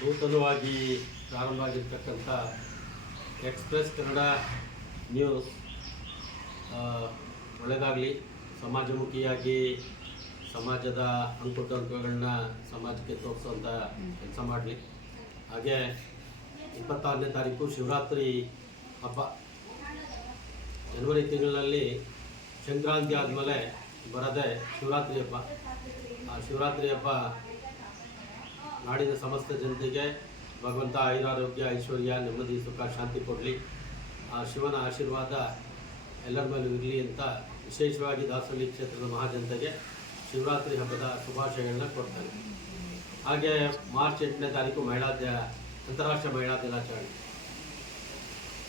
ನೂತನವಾಗಿ ಪ್ರಾರಂಭ ಆಗಿರ್ತಕ್ಕಂಥ ಎಕ್ಸ್‌ಪ್ರೆಸ್ ಕನ್ನಡ ನ್ಯೂಸ್ ಒಳ್ಳೆಯದಾಗಲಿ. ಸಮಾಜಮುಖಿಯಾಗಿ ಸಮಾಜದ ಅಂಕುಡೊಂಕುಗಳನ್ನ ಸಮಾಜಕ್ಕೆ ತೋರಿಸುವಂಥ ಕೆಲಸ ಮಾಡಲಿ. ಹಾಗೆ 26ನೇ ತಾರೀಕು ಶಿವರಾತ್ರಿ ಹಬ್ಬ. ಜನವರಿ ತಿಂಗಳಲ್ಲಿ ಸಂಕ್ರಾಂತಿ ಆದಮೇಲೆ ಬರೋದೇ ಶಿವರಾತ್ರಿ ಹಬ್ಬ. ಆ ಶಿವರಾತ್ರಿ ಹಬ್ಬ ನಾಡಿನ ಸಮಸ್ತ ಜನತೆಗೆ ಭಗವಂತ ಆಯುರಾರೋಗ್ಯ, ಐಶ್ವರ್ಯ, ನೆಮ್ಮದಿ, ಸುಖ, ಶಾಂತಿ ಕೊಡಲಿ. ಆ ಶಿವನ ಆಶೀರ್ವಾದ ಎಲ್ಲರ ಮೇಲೂ ಇರಲಿ ಅಂತ ವಿಶೇಷವಾಗಿ ದಾಸಹಳ್ಳಿ ಕ್ಷೇತ್ರದ ಮಹಾಜನತೆಗೆ ಶಿವರಾತ್ರಿ ಹಬ್ಬದ ಶುಭಾಶಯಗಳನ್ನ ಕೊಡ್ತಾರೆ. ಹಾಗೆ ಮಾರ್ಚ್ 8ನೇ ತಾರೀಕು ಅಂತಾರಾಷ್ಟ್ರೀಯ ಮಹಿಳಾ ದಿನಾಚರಣೆ.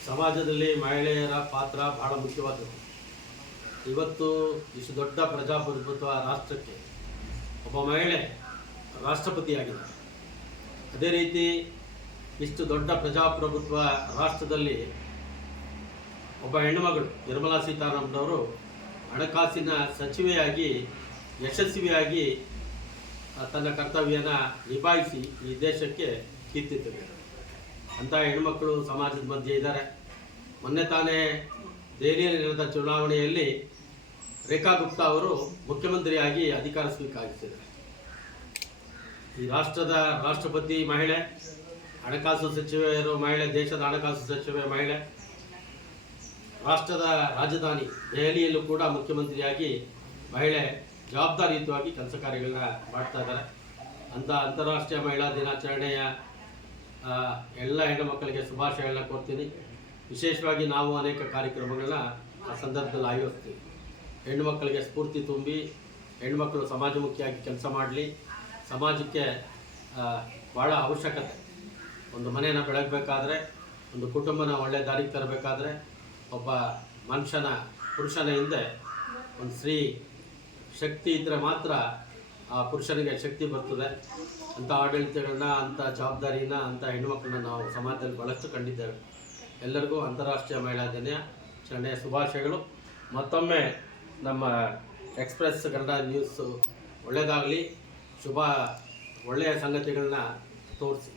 ಸಮಾಜದಲ್ಲಿ ಮಹಿಳೆಯರ ಪಾತ್ರ ಬಹಳ ಮುಖ್ಯವಾದದ್ದು. ಇವತ್ತು ಇಷ್ಟು ದೊಡ್ಡ ಪ್ರಜಾಪ್ರಭುತ್ವ ರಾಷ್ಟ್ರಕ್ಕೆ ಒಬ್ಬ ಮಹಿಳೆ ರಾಷ್ಟ್ರಪತಿಯಾಗಿದ್ದಾರೆ. ಅದೇ ರೀತಿ ಇಷ್ಟು ದೊಡ್ಡ ಪ್ರಜಾಪ್ರಭುತ್ವ ರಾಷ್ಟ್ರದಲ್ಲಿ ಒಬ್ಬ ಹೆಣ್ಣುಮಗಳು ನಿರ್ಮಲಾ ಸೀತಾರಾಮನ್ ಹಣಕಾಸಿನ ಸಚಿವೆಯಾಗಿ ಯಶಸ್ವಿಯಾಗಿ ತನ್ನ ಕರ್ತವ್ಯನ ನಿಭಾಯಿಸಿ ಈ ದೇಶಕ್ಕೆ ಕೀರ್ತಿ ತಂದಿದ್ದಾರೆ. ಅಂಥ ಹೆಣ್ಣುಮಕ್ಕಳು ಸಮಾಜದ ಮಧ್ಯೆ ಇದ್ದಾರೆ. ಮೊನ್ನೆ ತಾನೇ ದೆಹಲಿಯಲ್ಲಿ ನಡೆದ ಚುನಾವಣೆಯಲ್ಲಿ ರೇಖಾ ಗುಪ್ತಾ ಅವರು ಮುಖ್ಯಮಂತ್ರಿಯಾಗಿ ಅಧಿಕಾರ ಸ್ವೀಕರಿಸಿದ್ದಾರೆ. ಈ ರಾಷ್ಟ್ರದ ರಾಷ್ಟ್ರಪತಿ ಮಹಿಳೆ, ಹಣಕಾಸು ಸಚಿವೆಯರು ಮಹಿಳೆ, ದೇಶದ ಹಣಕಾಸು ಸಚಿವೆ ಮಹಿಳೆ, ರಾಷ್ಟ್ರದ ರಾಜಧಾನಿ ದೆಹಲಿಯಲ್ಲೂ ಕೂಡ ಮುಖ್ಯಮಂತ್ರಿಯಾಗಿ ಮಹಿಳೆ ಜವಾಬ್ದಾರಿಯುತವಾಗಿ ಕೆಲಸ ಕಾರ್ಯಗಳನ್ನ ಮಾಡ್ತಾ ಇದ್ದಾರೆ. ಅಂಥ ಅಂತಾರಾಷ್ಟ್ರೀಯ ಮಹಿಳಾ ದಿನಾಚರಣೆಯ ಎಲ್ಲ ಹೆಣ್ಣು ಮಕ್ಕಳಿಗೆ ಶುಭಾಶಯಗಳನ್ನ ಕೊಡ್ತೀನಿ. ವಿಶೇಷವಾಗಿ ನಾವು ಅನೇಕ ಕಾರ್ಯಕ್ರಮಗಳನ್ನ ಆ ಸಂದರ್ಭದಲ್ಲಿ ಆಯೋಜಿಸ್ತೀವಿ. ಹೆಣ್ಣು ಮಕ್ಕಳಿಗೆ ಸ್ಫೂರ್ತಿ ತುಂಬಿ ಹೆಣ್ಣುಮಕ್ಕಳು ಸಮಾಜಮುಖಿಯಾಗಿ ಕೆಲಸ ಮಾಡಲಿ. ಸಮಾಜಕ್ಕೆ ಭಾಳ ಅವಶ್ಯಕತೆ. ಒಂದು ಮನೆಯನ್ನು ಬೆಳಗಬೇಕಾದ್ರೆ, ಒಂದು ಕುಟುಂಬನ ಒಳ್ಳೆಯ ದಾರಿಗೆ ತರಬೇಕಾದ್ರೆ ಒಬ್ಬ ಪುರುಷನ ಹಿಂದೆ ಒಂದು ಸ್ತ್ರೀ ಶಕ್ತಿ ಇದ್ದರೆ ಮಾತ್ರ ಆ ಪುರುಷನಿಗೆ ಶಕ್ತಿ ಬರ್ತದೆ. ಅಂಥ ಆಡಳಿತಗಳನ್ನ, ಅಂಥ ಜವಾಬ್ದಾರಿನ, ಅಂಥ ಹೆಣ್ಣುಮಕ್ಕಳನ್ನ ನಾವು ಸಮಾಜದಲ್ಲಿ ಭಾಳಷ್ಟು ಕಂಡಿದ್ದೇವೆ. ಎಲ್ಲರಿಗೂ ಅಂತಾರಾಷ್ಟ್ರೀಯ ಮಹಿಳಾ ದಿನಾಚರಣೆಯ ಶುಭಾಶಯಗಳು. ಮತ್ತೊಮ್ಮೆ ನಮ್ಮ ಎಕ್ಸ್‌ಪ್ರೆಸ್ ಕನ್ನಡ ನ್ಯೂಸು ಒಳ್ಳೆಯದಾಗಲಿ. ಒಳ್ಳೆಯ ಸಂಗತಿಗಳನ್ನ ತೋರಿಸಿ.